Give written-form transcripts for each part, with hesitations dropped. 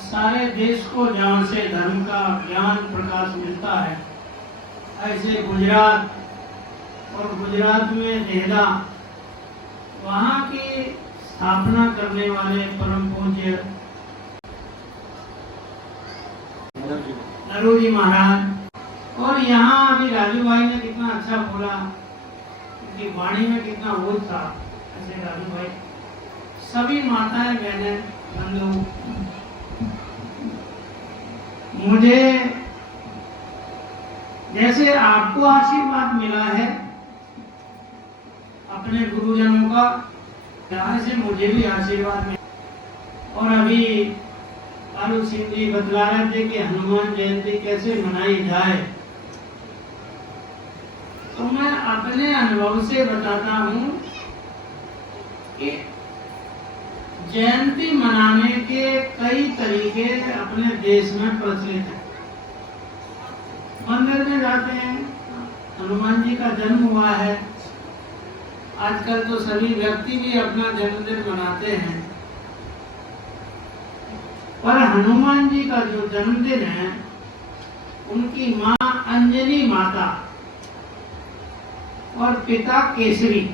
सारे देश को जहाँ से धर्म का ज्ञान प्रकाश मिलता है, ऐसे गुजरात और गुजरात में देहरा, वहाँ की स्थापना करने वाले परम पूज्य नरोजी महाराज। और यहाँ अभी राजू भाई ने कितना अच्छा बोला, उनकी वाणी में कितना बोझ था। ऐसे राजू भाई, सभी माताएं बहनें बंधु, मुझे जैसे आपको आशीर्वाद मिला है अपने गुरुजनों का, यहाँ से मुझे भी आशीर्वाद मिला। और अभी आलू सिंह जी बतला रहे थे कि हनुमान जयंती कैसे मनाई जाए, तो मैं अपने अनुभव से बताता हूँ कि जयंती मनाने के कई तरीके अपने देश में प्रचलित हैं। मंदिर में जाते हैं, हनुमान जी का जन्म हुआ है। आजकल तो सभी व्यक्ति भी अपना जन्मदिन मनाते हैं, पर हनुमान जी का जो जन्मदिन है, उनकी माँ अंजनी माता और पिता केसरी,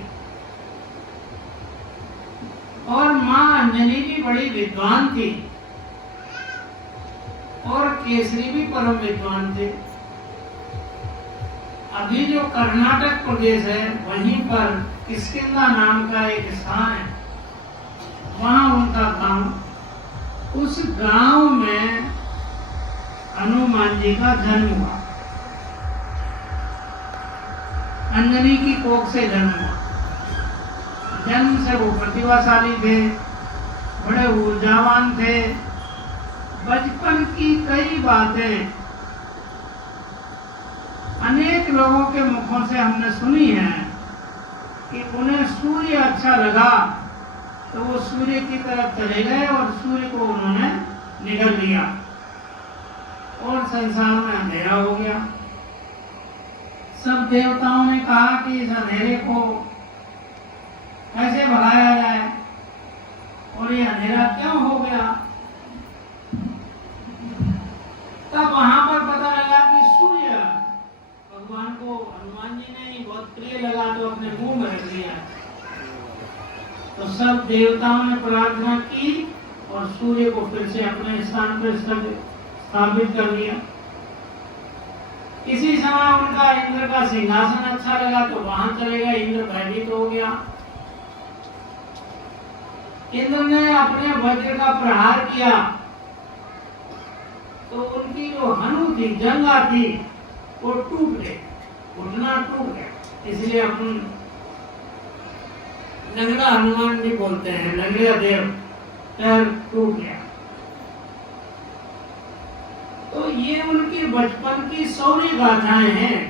और माँ अंजनी भी बड़ी विद्वान थी और केसरी भी परम विद्वान थे। अभी जो कर्नाटक प्रदेश है, वहीं पर किष्किंधा नाम का एक स्थान है, वहां उनका गांव, उस गांव में हनुमान जी का जन्म हुआ। अंजनी की कोख से जन्म हुआ। जन्म से वो प्रतिभाशाली थे, बड़े ऊर्जावान थे। बचपन की कई बातें अनेक लोगों के मुखों से हमने सुनी है कि उन्हें सूर्य अच्छा लगा तो वो सूर्य की तरफ चले गए और सूर्य को उन्होंने निगल लिया और संसार में अंधेरा हो गया। सब देवताओं ने कहा कि इस अंधेरे को कैसे भगाया जाए, और ये अंधेरा क्यों हो गया। तब वहां पर पता लगा कि सूर्य भगवान को हनुमान जी ने ही बहुत प्रिय लगा, तो अपने मुंह में रख लिया। तो सब देवताओं ने प्रार्थना की और सूर्य को फिर से अपने स्थान पर स्थापित कर दिया। इसी समय उनका इंद्र का सिंहासन अच्छा लगा तो वहां चले गए। इंद्र भयभीत हो गया। इंद्र ने अपने वज्र का प्रहार किया तो उनकी जो हनु थी, जंगा थी, वो टूट गई, घुटना टूट गया। इसलिए अपन लंगड़ा हनुमान भी बोलते हैं, लंगड़ा देव, पैर टूट गया। तो ये उनकी बचपन की सौरी गाथाएं हैं।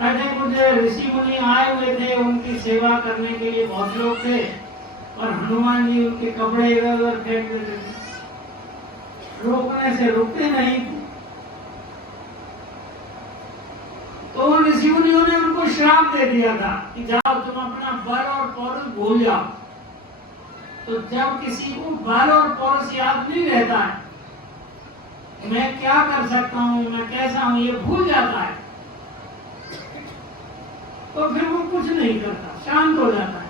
ऐसे कुछ ऋषि मुनि आए हुए थे, उनकी सेवा करने के लिए बहुत लोग थे, और हनुमान जी उनके कपड़े इधर उधर फेंक देते थे, रोकने से रुकते नहीं थे। तो ऋषि मुनियों ने उनको श्राप दे दिया था कि जाओ तुम अपना बल और पौरुष भूल जाओ। तो जब किसी को बल और पौरुष याद नहीं रहता है, मैं क्या कर सकता हूँ, मैं कैसा हूँ, ये भूल जाता है, तो फिर वो कुछ नहीं करता, शांत हो जाता है।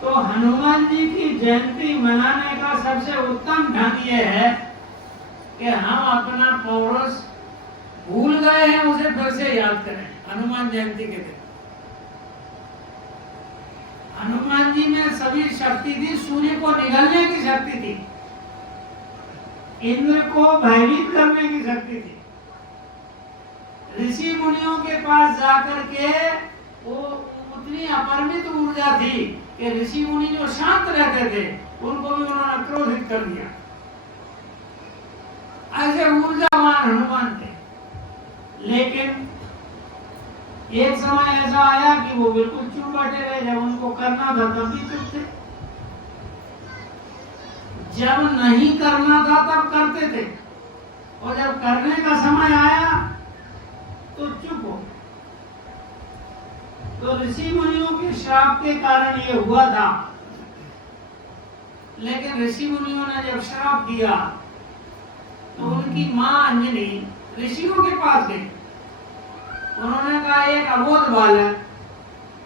तो हनुमान जी की जयंती मनाने का सबसे उत्तम ढंग ये है कि हम अपना पौरुष भूल गए हैं, उसे फिर से याद करें हनुमान जयंती के दिन। हनुमान जी में सभी शक्ति थी, सूर्य को निगलने की शक्ति थी, इंद्र को भयभीत करने की शक्ति थी। ऋषि मुनियों के पास जाकर के वो उतनी अपरिमित ऊर्जा थी कि ऋषि मुनि जो शांत रहते थे उनको भी उन्होंने क्रोधित कर दिया। ऐसे ऊर्जावान हनुमान थे। लेकिन एक समय ऐसा आया कि वो बिल्कुल चुप बैठे रहे। जब उनको करना था तब भी चुप थे, जब नहीं करना था तब करते थे, और जब करने का समय आया तो चुप हो। तो ऋषि मुनियों के श्राप के कारण ये हुआ था। लेकिन ऋषि मुनियों ने जब श्राप दिया तो उनकी माँ अंजनी ऋषियों के पास गई। उन्होंने कहा एक अबोध बालक,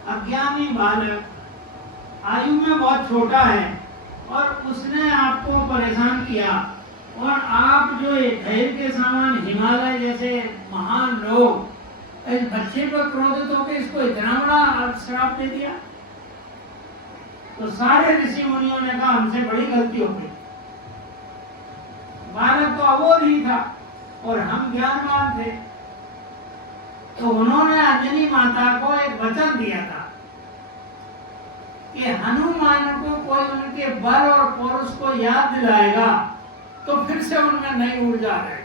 अज्ञानी बालक, आयु में बहुत छोटा है और उसने आपको परेशान किया, और आप जो धैर्य के समान हिमालय जैसे महान लोग इस बच्चे पर क्रोधित होकर इसको इतना बड़ा श्राप दे दिया। तो सारे ऋषि मुनियों ने कहा हमसे बड़ी गलती हो गई, बालक तो अबोध ही था और हम ज्ञानवान थे। तो उन्होंने अंजनी माता को एक वचन दिया था कि हनुमान को कोई उनके बल और पौरुष को याद दिलाएगा तो फिर से उनमें नई ऊर्जा रहेगी।